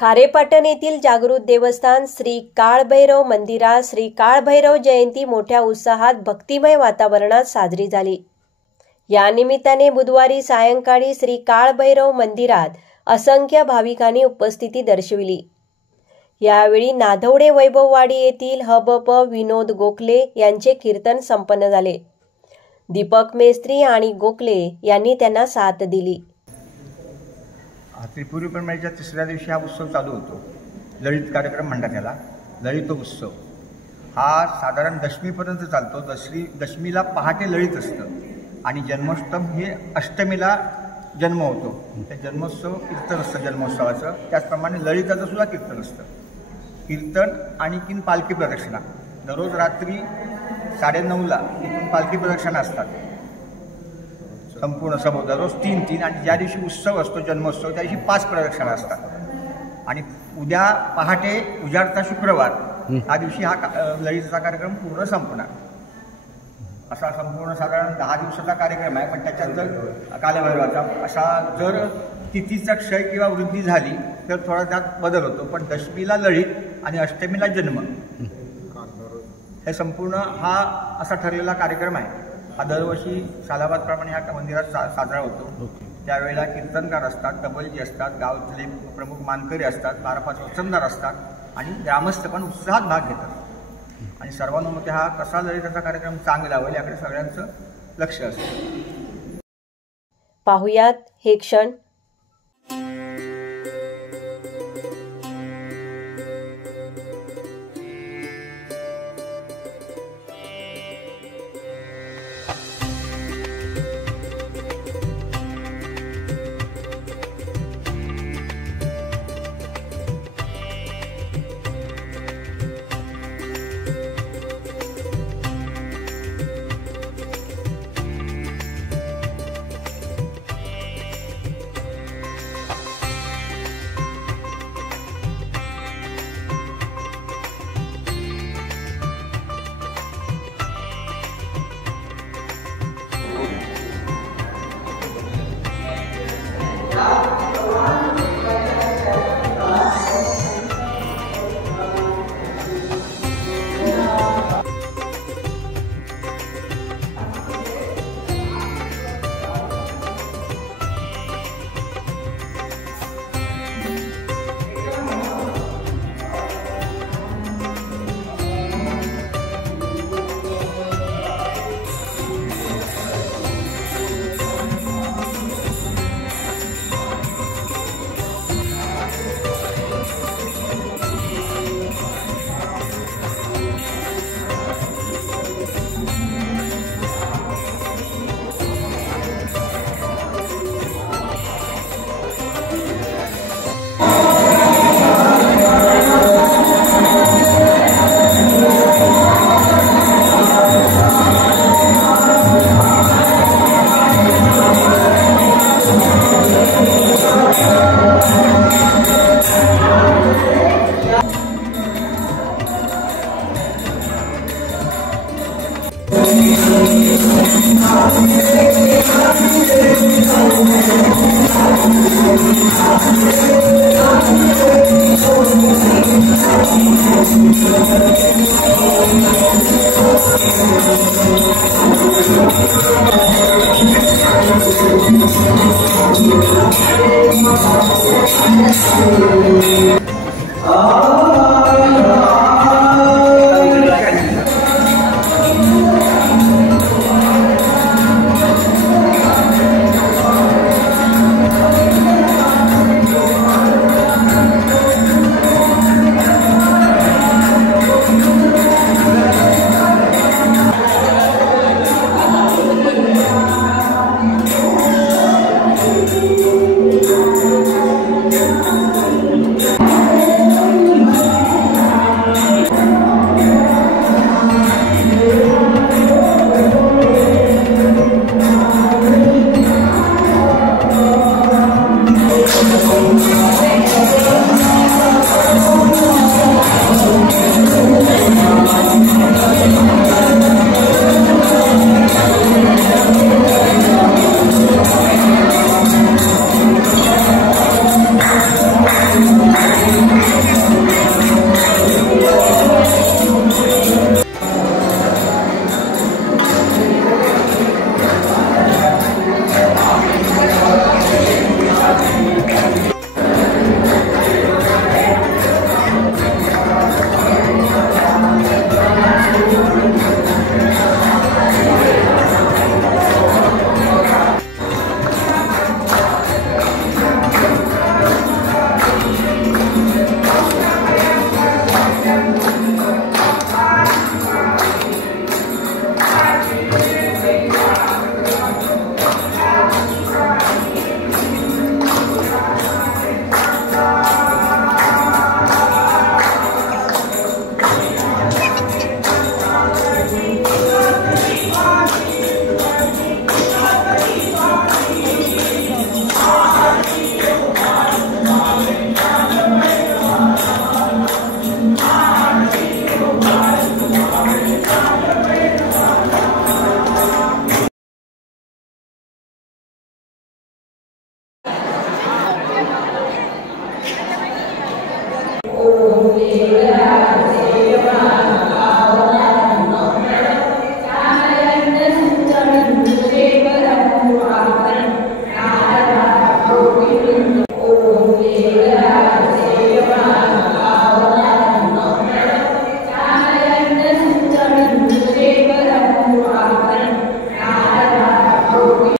खारेपाटण येथील जागृत देवस्थान श्री काळभैरव मंदिरात श्री काळभैरव जयंती मोठ्या उत्साहात भक्तिमय वातावरणात साजरी झाली। या निमित्ताने बुधवारी सायंकाळी श्री काळभैरव मंदिरात असंख्य भाविकांनी उपस्थिती दर्शविली। यावेळी नाधवडे वैभववाडी येथील हबप विनोद गोखले यांचे कीर्तन संपन्न झाले। दीपक मेस्त्री आणि गोखले यांनी त्यांना साथ दिली। त्रिपुरी पौर्णिमेच्या तिसऱ्या दिवशी हा उत्सव चालू होतो। ललित कार्यक्रम म्हणतात त्याला, ललित उत्सव हा साधारण दशमीपर्यंत चालतो। दशमीला पहाटे ललित असतं आणि जन्मोत्सव हे अष्टमीला जन्म होतो। ते जन्मोत्सव कीर्तन असतं जन्मोत्सवाचं, त्याचप्रमाणे ललिताचं सुद्धा कीर्तन असतं। कीर्तन आणखीन पालखी प्रदक्षिणा दररोज रात्री 9:30ला इथून पालखी प्रदक्षिणा असतात संपूर्ण सभोवताल, रोज 3 आणि ज्या दिवशी उत्सव असतो जन्मोत्सव त्या दिवशी 5 प्रदक्षिणा असतात। आणि उद्या पहाटे उजाडता शुक्रवार हा दिवशी हा ललितचा कार्यक्रम पूर्ण संपणार। असा संपूर्ण साधारण 10 दिवसाचा कार्यक्रम आहे। पण त्याच्यात जर कालभैरवाचा असा जर तिथीचा क्षय किंवा वृद्धी झाली तर थोडा त्यात बदल होतो। पण दशमीला ललित आणि अष्टमीला जन्म हे संपूर्ण हा असा ठरलेला कार्यक्रम आहे। हा दरवर्षी सालाबादप्रमाणे ह्या मंदिरात साजरा होतो। त्यावेळेला कीर्तनकार असतात, तबलजी असतात, गावातले प्रमुख मानकरी असतात, 4-5 वचनदार असतात आणि ग्रामस्थ पण उत्साहात भाग घेतात। आणि सर्वानुमते हा कसा ललिताचा कार्यक्रम चांगला होईल याकडे सगळ्यांचं लक्ष असतं। पाहुयात हे क्षण। Ah